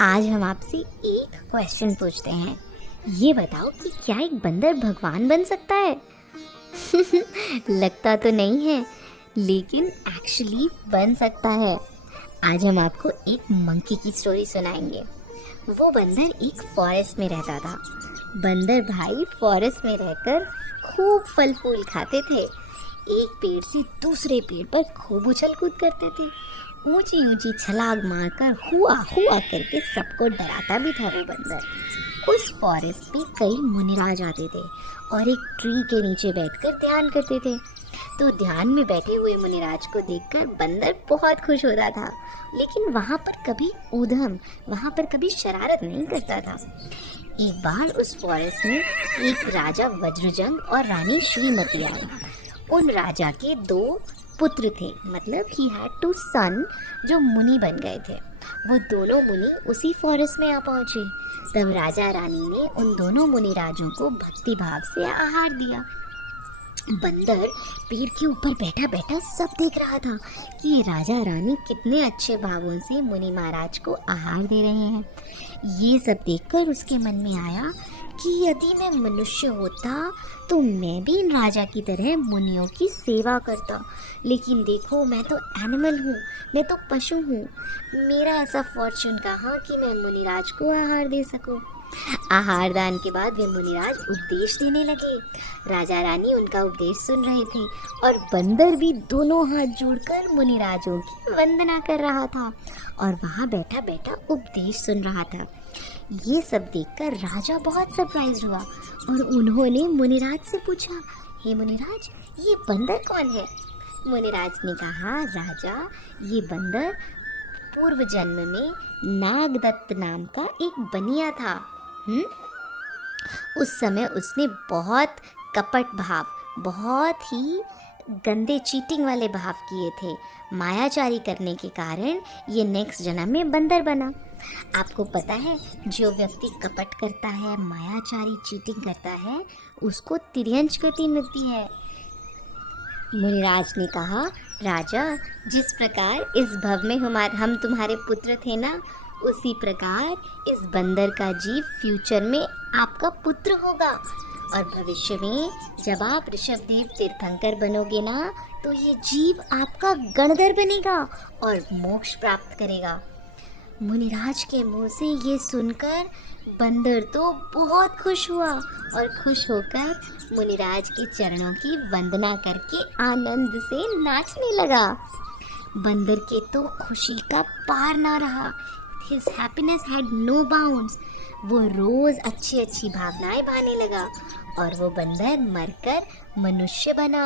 आज हम आपसे एक क्वेश्चन पूछते हैं। ये बताओ कि क्या एक बंदर भगवान बन सकता है? लगता तो नहीं है, लेकिन एक्चुअली बन सकता है। आज हम आपको एक मंकी की स्टोरी सुनाएंगे। वो बंदर एक फॉरेस्ट में रहता था। बंदर भाई फॉरेस्ट में रहकर खूब फल फूल खाते थे। एक पेड़ से दूसरे पेड़ पर खूब उछल कूद करते थे। ऊंची ऊंची छलांग मारकर हुआ हुआ करके सबको डराता भी था वो बंदर। उस फॉरेस्ट में कई मुनिराज आते थे और एक ट्री के नीचे बैठकर ध्यान करते थे। तो ध्यान में बैठे हुए मुनिराज को देखकर बंदर बहुत खुश होता था, लेकिन वहाँ पर कभी शरारत नहीं करता था। एक बार उस फॉरेस्ट में एक राजा वज्रजंग और रानी श्रीमती आए। उन राजा के 2 पुत्र थे, मतलब ही हैड 2 सन जो मुनि बन गए थे। वो दोनों मुनि उसी फॉरेस्ट में आ पहुंचे। तब राजा रानी ने उन दोनों मुनि राजों को भक्ति भाव से आहार दिया। बंदर पेड़ के ऊपर बैठा बैठा सब देख रहा था कि ये राजा रानी कितने अच्छे भावों से मुनि महाराज को आहार दे रहे हैं। ये सब देखकर उसके मन में आया कि यदि मैं मनुष्य होता तो मैं भी इन राजा की तरह मुनियों की सेवा करता। लेकिन देखो, मैं तो एनिमल हूँ, मैं तो पशु हूँ। मेरा ऐसा फॉर्चून कहाँ कि मैं मुनिराज को आहार दे सकूँ। आहार दान के बाद वे मुनिराज उपदेश देने लगे। राजा रानी उनका उपदेश सुन रहे थे और बंदर भी दोनों हाथ जोड़कर मुनिराजों की वंदना कर रहा था और वहाँ बैठा बैठा उपदेश सुन रहा था। ये सब देखकर राजा बहुत सरप्राइज हुआ और उन्होंने मुनिराज से पूछा, हे मुनिराज, ये बंदर कौन है? मुनिराज ने कहा, राजा, ये बंदर पूर्व जन्म में नागदत्त नाम का एक बनिया था। उस समय उसने बहुत कपट भाव, बहुत ही गंदे चीटिंग वाले भाव किए थे। मायाचारी करने के कारण ये नेक्स्ट जन्म में बंदर बना। आपको पता है, जो व्यक्ति कपट करता है, मायाचारी चीटिंग करता है, उसको तिर्यंच गति मिलती है। मुनिराज ने कहा, राजा, जिस प्रकार इस भव में हम तुम्हारे पुत्र थे ना, उसी प्रकार इस बंदर का जीव फ्यूचर में आपका पुत्र होगा और भविष्य में जब आप ऋषभदेव तीर्थंकर बनोगे ना, तो ये जीव आपका गणधर बनेगा और मोक्ष प्राप्त करेगा। मुनिराज के मुंह से ये सुनकर बंदर तो बहुत खुश हुआ और खुश होकर मुनिराज के चरणों की वंदना करके आनंद से नाचने लगा। बंदर के तो खुशी का पार ना रहा। His happiness had no bounds. वो रोज अच्छी अच्छी भावनाएं भाने लगा और वो बंदर मरकर मनुष्य बना।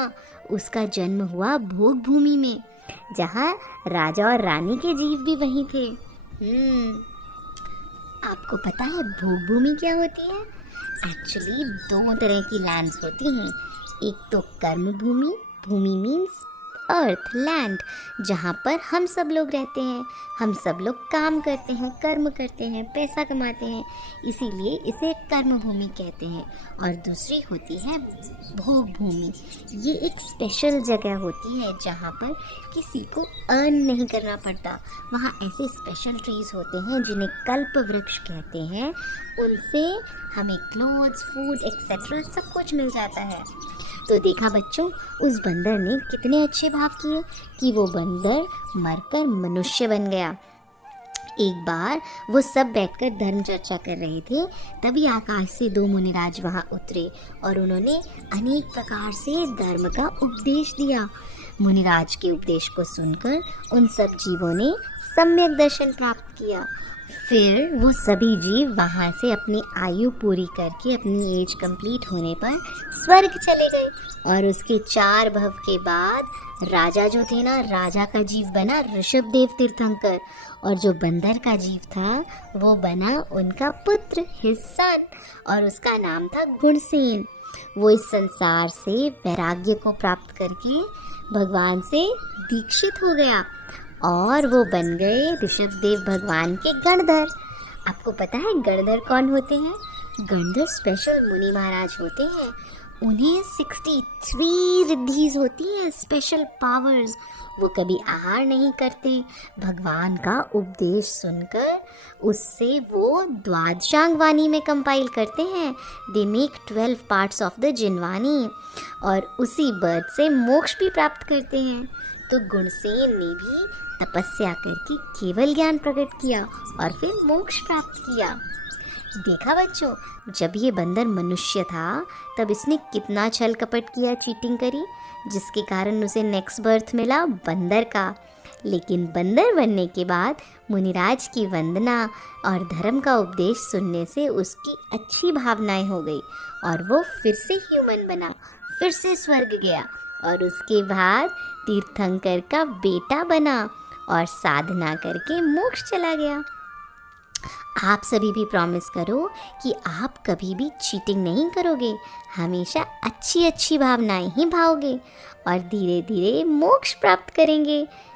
उसका जन्म हुआ भोग भूमि में, जहाँ राजा और रानी के जीव भी वहीं थे। आपको पता है भोग भूमि क्या होती है? एक्चुअली 2 तरह की लैंड्स होती हैं। एक तो कर्म भूमि, भूमि मीन्स अर्थ, लैंड, जहाँ पर हम सब लोग रहते हैं, हम सब लोग काम करते हैं, कर्म करते हैं, पैसा कमाते हैं, इसीलिए इसे कर्म भूमि कहते हैं। और दूसरी होती है भोग भूमि। ये एक स्पेशल जगह होती है जहाँ पर किसी को अर्न नहीं करना पड़ता। वहाँ ऐसे स्पेशल ट्रीज होते हैं जिन्हें कल्प वृक्ष कहते हैं। उनसे हमें क्लोथ्स, फूड एक्सेट्रा सब कुछ मिल जाता है। तो देखा बच्चों, उस बंदर ने कितने अच्छे भाव किए कि वो बंदर मरकर मनुष्य बन गया। एक बार वो सब बैठकर धर्म चर्चा कर रहे थे, तभी आकाश से 2 मुनिराज वहाँ उतरे और उन्होंने अनेक प्रकार से धर्म का उपदेश दिया। मुनिराज के उपदेश को सुनकर उन सब जीवों ने सम्यक दर्शन प्राप्त किया। फिर वो सभी जीव वहाँ से अपनी आयु पूरी करके अपनी एज कंप्लीट होने पर स्वर्ग चले गए और उसके 4 भव के बाद राजा जो थे ना, राजा का जीव बना ऋषभदेव तीर्थंकर और जो बंदर का जीव था वो बना उनका पुत्र, हिज सन, और उसका नाम था गुणसेन। वो इस संसार से वैराग्य को प्राप्त करके भगवान से दीक्षित हो गया और वो बन गए ऋषभदेव भगवान के गणधर। आपको पता है गणधर कौन होते हैं? गणधर स्पेशल मुनि महाराज होते हैं। उन्हें 63 रिद्धीज होती हैं, स्पेशल पावर्स। वो कभी आहार नहीं करते। भगवान का उपदेश सुनकर उससे वो द्वादशांग वाणी में कंपाइल करते हैं। They make 12 parts of the Jinvani और उसी बर्थ से मोक्ष भी प्राप्त करते हैं। तो गुणसेन ने भी तपस्या करके केवल ज्ञान प्रकट किया और फिर मोक्ष प्राप्त किया। देखा बच्चों, जब ये बंदर मनुष्य था तब इसने कितना छल कपट किया, चीटिंग करी, जिसके कारण उसे नेक्स्ट बर्थ मिला बंदर का। लेकिन बंदर बनने के बाद मुनिराज की वंदना और धर्म का उपदेश सुनने से उसकी अच्छी भावनाएं हो गई और वो फिर से ह्यूमन बना, फिर से स्वर्ग गया और उसके बाद तीर्थंकर का बेटा बना और साधना करके मोक्ष चला गया। आप सभी भी प्रॉमिस करो कि आप कभी भी चीटिंग नहीं करोगे, हमेशा अच्छी अच्छी भावनाएं ही भाओगे और धीरे धीरे मोक्ष प्राप्त करेंगे।